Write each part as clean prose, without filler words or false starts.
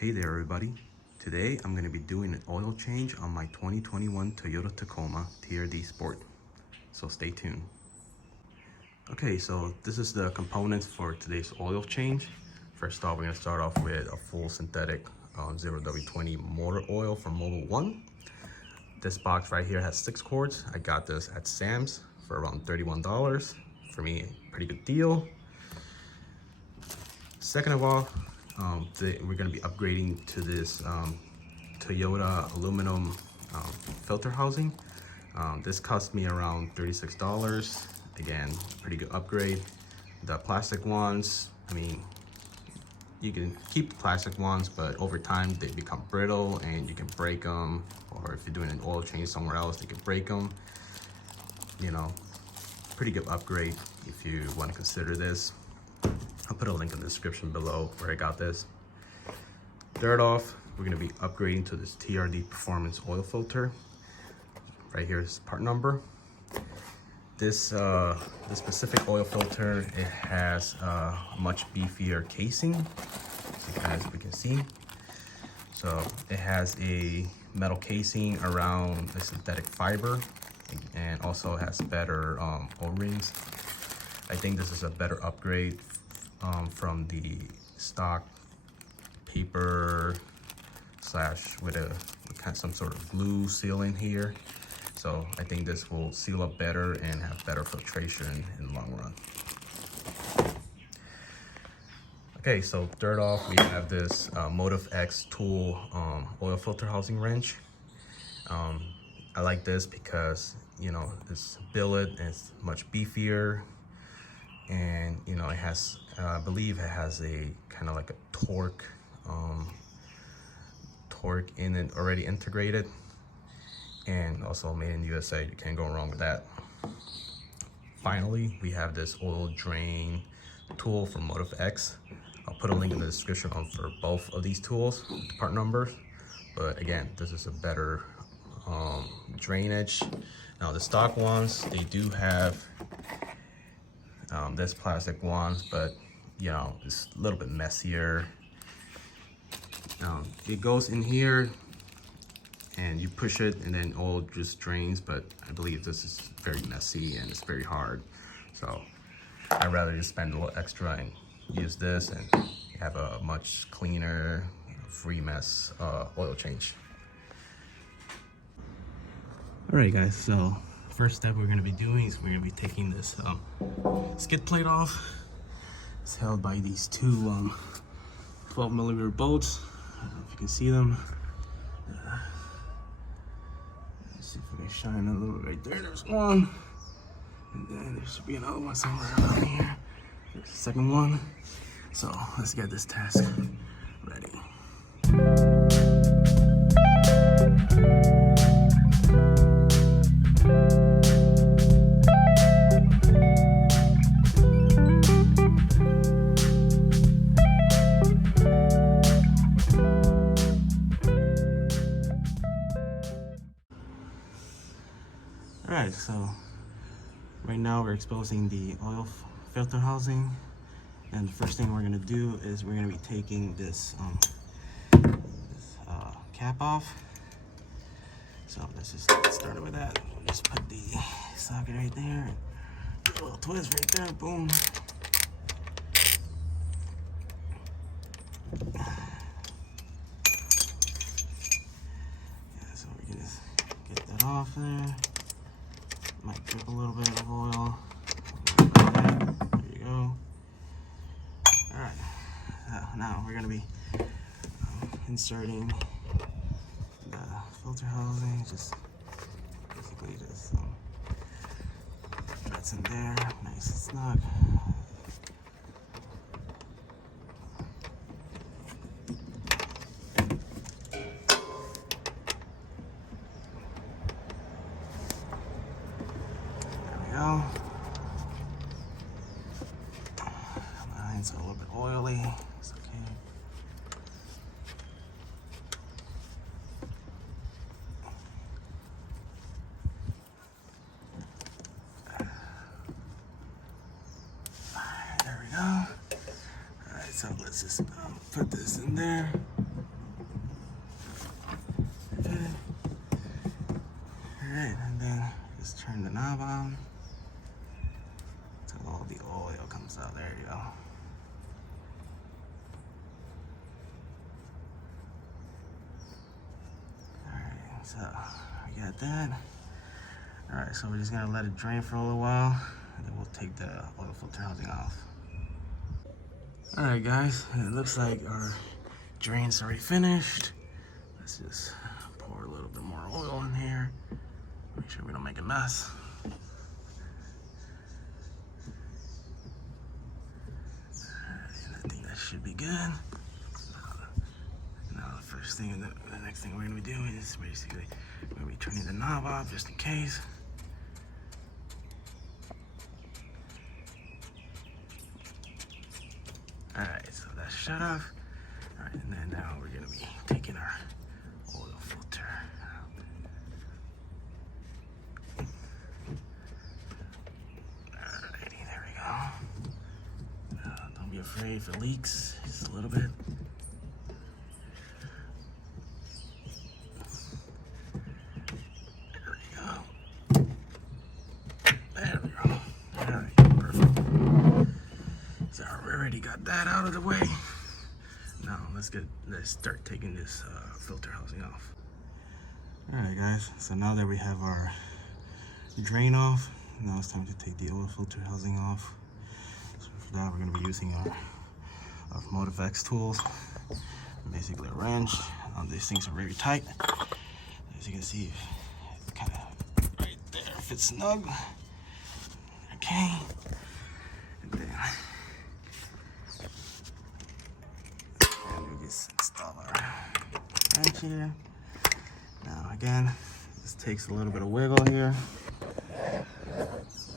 Hey there everybody. Today I'm going to be doing an oil change on my 2021 Toyota Tacoma TRD Sport. So stay tuned. Okay, so this is the components for today's oil change. First off, we're going to start off with a full synthetic 0W20 motor oil from Mobil 1. This box right here has 6 quarts. I got this at Sam's for around $31. For me, pretty good deal. Second of all, we're going to be upgrading to this Toyota aluminum filter housing. This cost me around $36. Again, pretty good upgrade. The plastic ones, I mean, you can keep the plastic ones, but over time they become brittle and you can break them. Or if you're doing an oil change somewhere else, they can break them. You know, pretty good upgrade if you want to consider this. I'll put a link in the description below where I got this. Third off, we're going to be upgrading to this TRD performance oil filter. Right here is part number. This specific oil filter, it has a much beefier casing, as we can see. So it has a metal casing around the synthetic fiber, and also has better O-rings. I think this is a better upgrade from the stock paper slash with some sort of glue sealing here. So I think this will seal up better and have better filtration in the long run. Okay, so third off, we have this Motive X tool oil filter housing wrench. I like this because, you know, it's billet and it's much beefier. And you know, it has, I believe it has a kind of like a torque in it already integrated, and also made in the USA. You can't go wrong with that. Finally, we have this oil drain tool from Motive X. I'll put a link in the description for both of these tools, with the part numbers. But again, this is a better drainage. Now the stock ones, they do have this plastic ones, but you know, it's a little bit messier. It goes in here and you push it and then oil just drains, but I believe this is very messy and it's very hard. So I'd rather just spend a little extra and use this and have a much cleaner, free mess oil change. All right guys, so first step we're going to be doing is we're going to be taking this skid plate off. It's held by these two 12mm bolts. I don't know if you can see them. Let's see if we can shine a little bit right there. There's one. And then there should be another one somewhere around here. There's the second one. So let's get this task ready. Alright, so right now we're exposing the oil filter housing, and the first thing we're going to do is we're going to be taking this cap off. So let's just get started with that. We'll just put the socket right there, a little twist right there, boom. Yeah, so we can just get that off there. Might drip a little bit of oil. There you go. Alright, now we're going to be inserting the filter housing. Just basically just that's in there, nice and snug. Mine's a little bit oily. It's okay. There we go. Alright, so let's just put this in there. Alright, and then just turn the knob on until all the oil comes out. There you go. Alright, so we got that. Alright, so we're just gonna let it drain for a little while, and then we'll take the oil filter housing off. Alright guys, it looks like our drain's already finished. Let's just pour a little bit more oil in here. Make sure we don't make a mess. Alright, and I think that should be good. Now the first thing, the next thing we're gonna be doing is basically we're gonna be turning the knob off just in case. Alright, so that's shut off. Alright, and then now we're gonna be taking our oil filter out. Alrighty, there we go. Don't be afraid if it leaks, just a little bit. There we go. There we go. Alright, perfect. So we already got that out of the way. Now let's start taking this filter housing off. Alright guys, so now that we have our drain off, now it's time to take the oil filter housing off. So for that we're going to be using our Modification tools, basically a wrench. These things are very tight. As you can see, it's kind of right there, fits snug. Okay, and then we just install our wrench here. Now again, this takes a little bit of wiggle here. Let's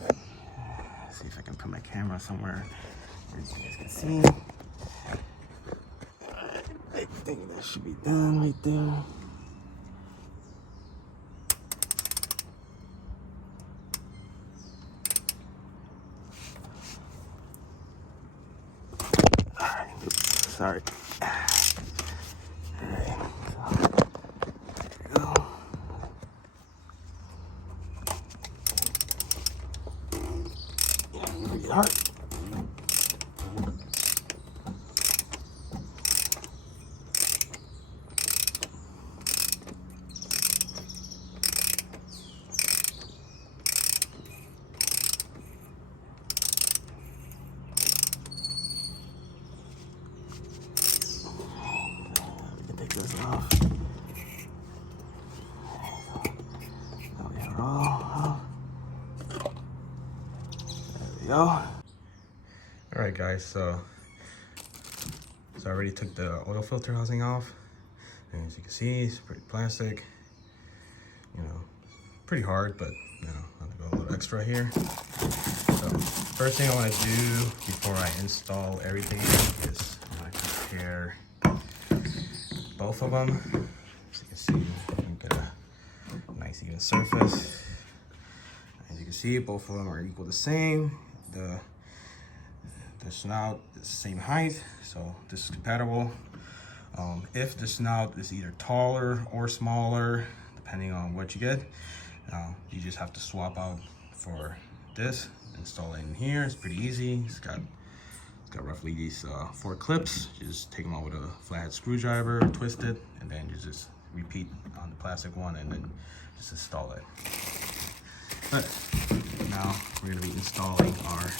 see if I can put my camera somewhere where you guys can see. I think that should be done right there. Sorry. Alright, so there we go. Yeah, pretty hard. This off. Now we have it all off. There we go. Alright guys, so I already took the oil filter housing off. And as you can see, it's pretty plastic. You know, pretty hard, but you know, I'm gonna go a little extra here. So first thing I want to do before I install everything is I'm gonna compare both of them. As you can see, we get a nice even surface. As you can see, both of them are equal the same. The snout is the same height, so this is compatible. If the snout is either taller or smaller, depending on what you get, you just have to swap out for this. Install it in here. It's pretty easy. It's got roughly these 4 clips. You just take them out with a flathead screwdriver, twist it, and then you just repeat on the plastic one and then just install it. But now we're going to be installing our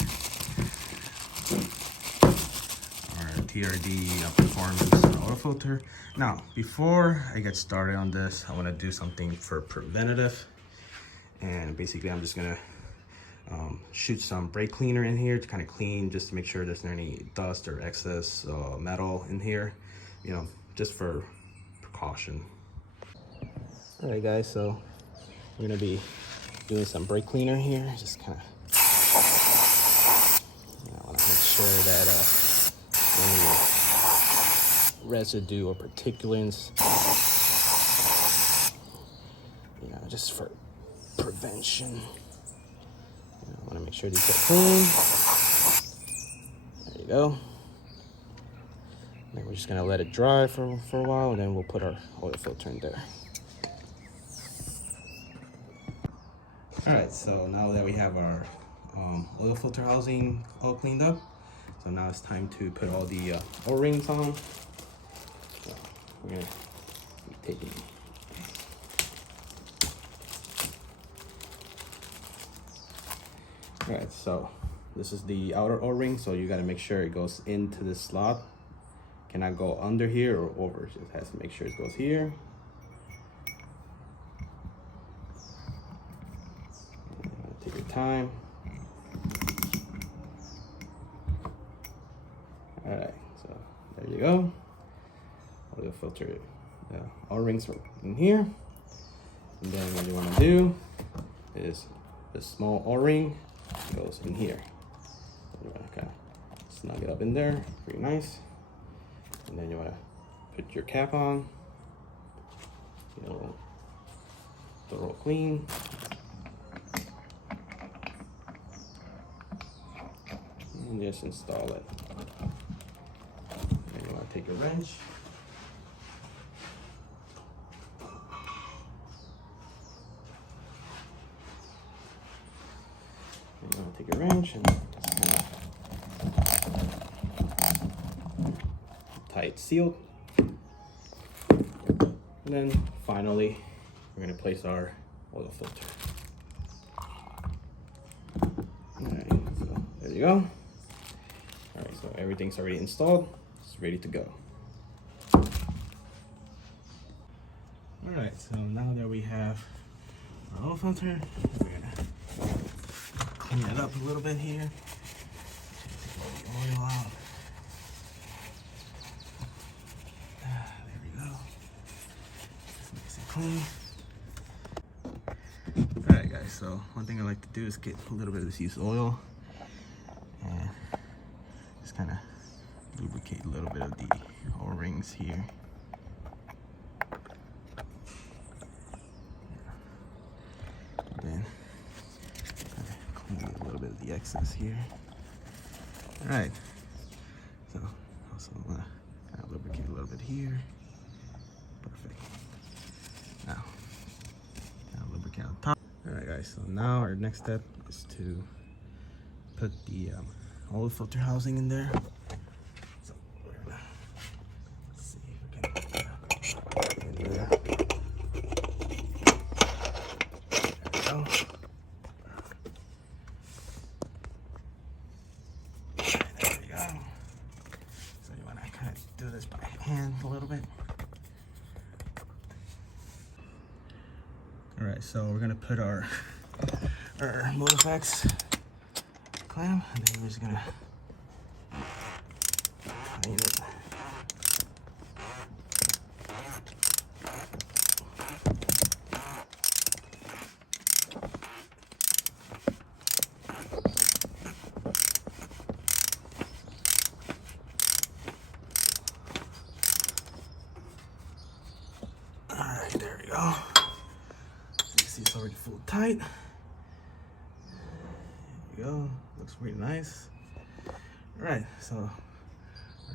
TRD performance oil filter. Now, before I get started on this, I want to do something for preventative. And basically I'm just going to shoot some brake cleaner in here to kind of clean, just to make sure there's not any dust or excess metal in here, you know, just for precaution. All right guys, so we're gonna be doing some brake cleaner here. Just kind of, I want to make sure that any residue or particulates, you know, just for prevention. I want to make sure these get clean. There you go. And we're just going to let it dry for a while, and then we'll put our oil filter in there. All right, so now that we have our oil filter housing all cleaned up, so now it's time to put all the O-rings on. So we're gonna be taking all right, so this is the outer O-ring, so you got to make sure it goes into this slot. Cannot go under here or over. It has to make sure it goes here. Take your time. All right, so there you go. Oil filter, the O-rings are in here. And then what you want to do is this small O-ring goes in here. You want to kind of snug it up in there, pretty nice. And then you want to put your cap on. It'll thorough clean. And just install it. And you want to take your wrench. And you want to take your wrench and tight sealed. And then finally, we're going to place our oil filter. All right, so there you go. All right, so everything's already installed. It's ready to go. All right, so now that we have our oil filter, we're gonna clean it up a little bit here. Take all the oil out. There we go. Nice and clean. All right, guys. So one thing I like to do is get a little bit of this used oil and just kind of lubricate a little bit of the O-rings here. Then clean a little bit of the excess here. All right, so also want to kind of lubricate a little bit here. Perfect. Now, kind of lubricate on top. All right, guys. So now our next step is to put the oil filter housing in there. So we're gonna see if we can get in there. There we go. Do this by hand a little bit. All right, so we're gonna put our MotiFX clamp, and then we're just gonna tighten it. Alright, there we go. You see it's already full tight. There you go. Looks pretty nice. Alright, so our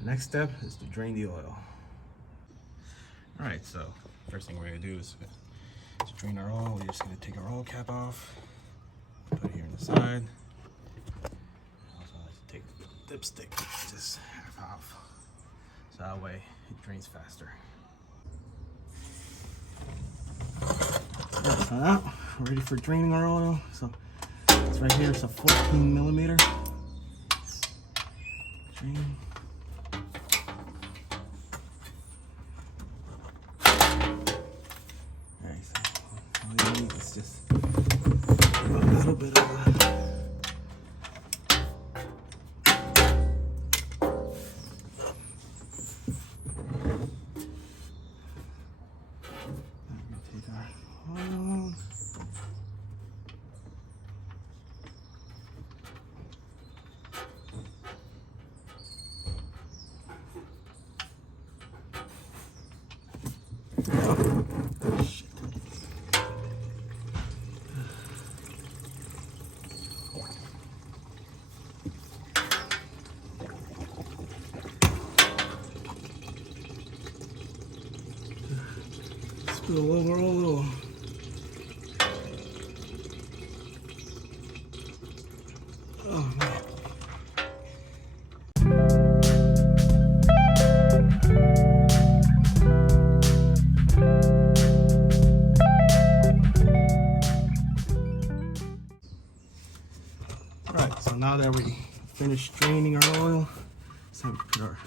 next step is to drain the oil. Alright, so first thing we're gonna do is to drain our oil. We're just gonna take our oil cap off, put it here on the side. Also like to take the dipstick, just half off. So that way it drains faster. So now we're ready for draining our oil. So it's right here. It's a 14 millimeter drain. Alright, so all you need is just a little bit of spill over all. now that we finished draining our oil, it's time to put our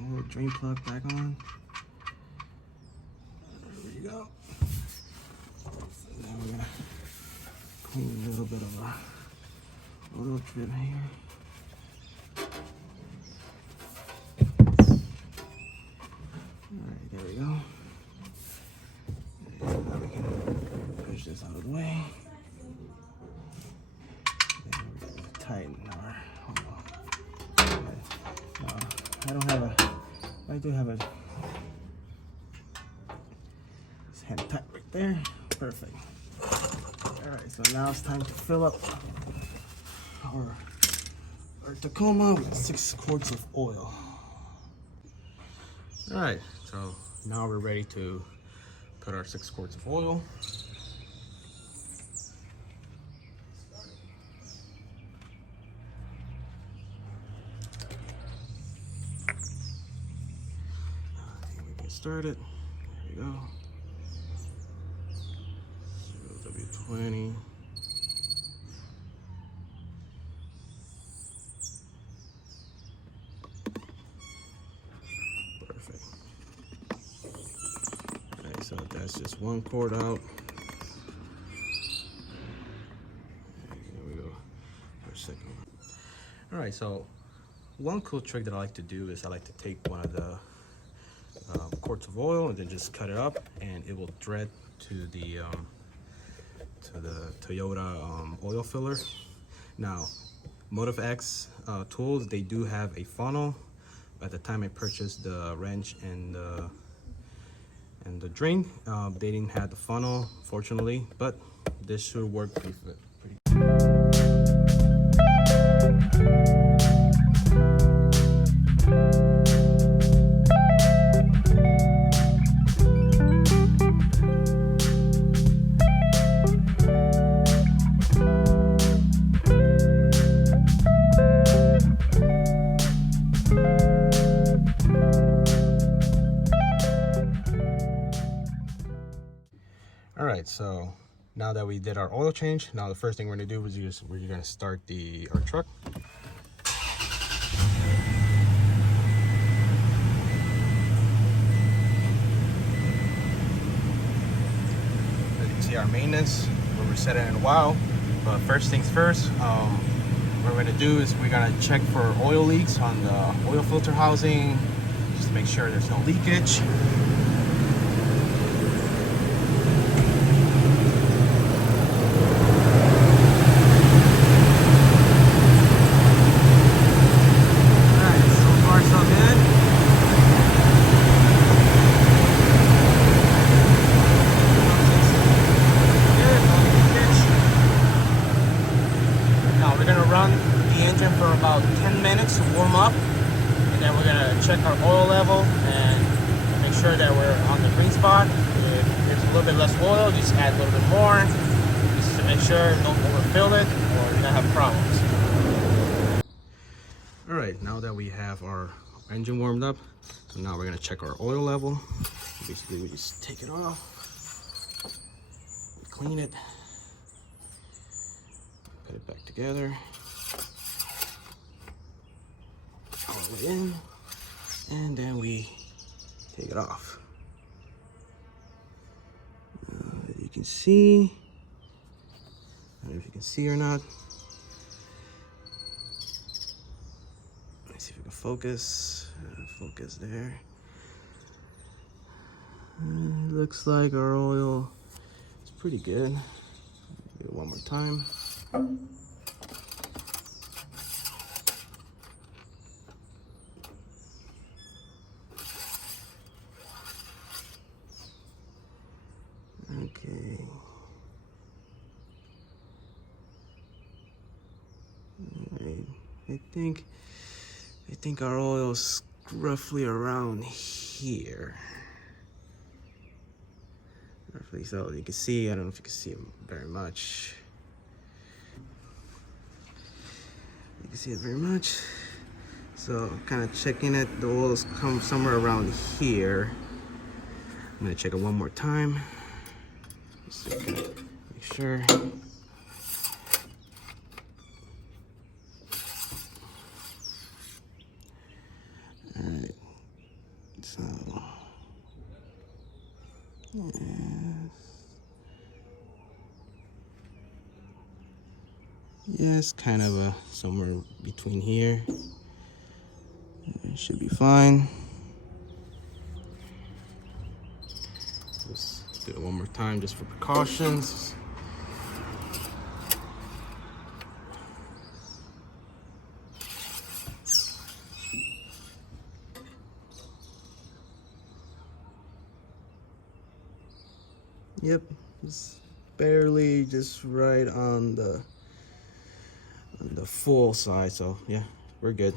oil drain plug back on. There we go. And then we're gonna clean a little bit of our oil drip here. Alright, there we go. And now we can push this out of the way. And we're gonna tighten our oil. I do have a it's hand tight right there. Perfect. Alright, so now it's time to fill up our Tacoma with 6 quarts of oil. Alright, so now we're ready to put our 6 quarts of oil. I think we can start it. There we go. W20. Perfect. Okay, so that's just 1 quart out. There we go. For a second. All right, so one cool trick that I like to do is I like to take one of the quarts of oil and then just cut it up, and it will thread to the Toyota oil filler. Now, MotiveX tools, they do have a funnel. At the time I purchased the wrench and the drain, they didn't have the funnel, fortunately, but this should work pretty good. Alright, so now that we did our oil change, now the first thing we're going to do is we're going to start our truck. As you can see, our maintenance, we'll reset it in a while. But first things first, what we're going to do is we're going to check for oil leaks on the oil filter housing, just to make sure there's no leakage. For about 10 minutes to warm up, and then we're gonna check our oil level and make sure that we're on the green spot. If there's a little bit less oil, just add a little bit more, just to make sure don't overfill it or you're gonna have problems. All right, now that we have our engine warmed up, so now we're gonna check our oil level. Basically, we just take it off, clean it, put it back together. All the way in, and then we take it off. As you can see, I don't know if you can see or not. Let's see if we can focus. Focus there. Looks like our oil is pretty good. Do it one more time. Okay. I think our oil's roughly around here. Roughly, so you can see, I don't know if you can see it very much. You can see it very much. So kind of checking it, the oil's come somewhere around here. I'm gonna check it one more time. Just make sure. So yes. Yes, kind of somewhere between here. It should be fine. Just do it one more time just for precautions. Yep, it's barely just right on the full side, so yeah, we're good.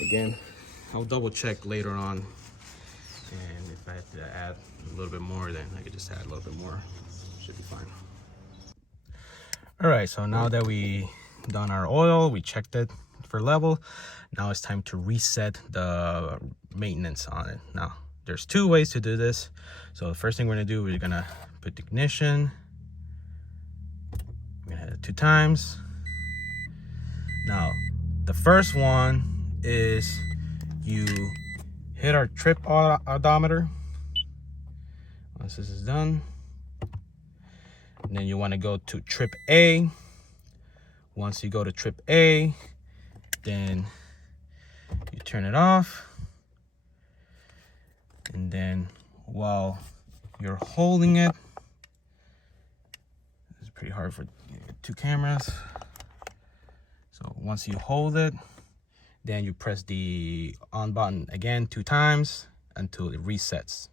Again, I'll double check later on, and if I have to add a little bit more, then I could just add a little bit more. Should be fine. All right, so now that we done our oil, we checked it for level. Now it's time to reset the maintenance on it. Now there's two ways to do this. So the first thing we're gonna do, we're gonna put the ignition. We're gonna hit it 2 times. Now the first one is you hit our trip odometer. Once this is done, and then you want to go to trip A. Once you go to trip A, then you turn it off, and then while you're holding it, it's pretty hard for 2 cameras. So once you hold it, then you press the on button again 2 times until it resets.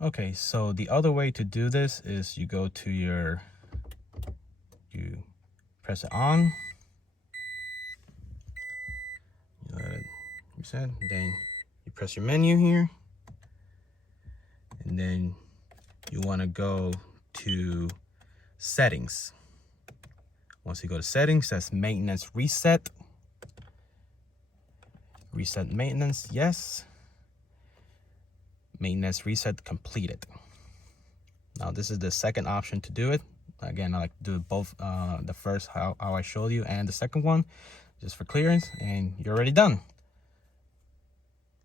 Okay, so the other way to do this is you go to you press it on, you let it reset, then you press your menu here, and then you want to go to settings. Once you go to settings, that's maintenance reset. Reset maintenance, yes. Maintenance reset completed. Now this is the second option to do it. Again, I like to do both, the first how I showed you and the second one, just for clearance, and you're already done.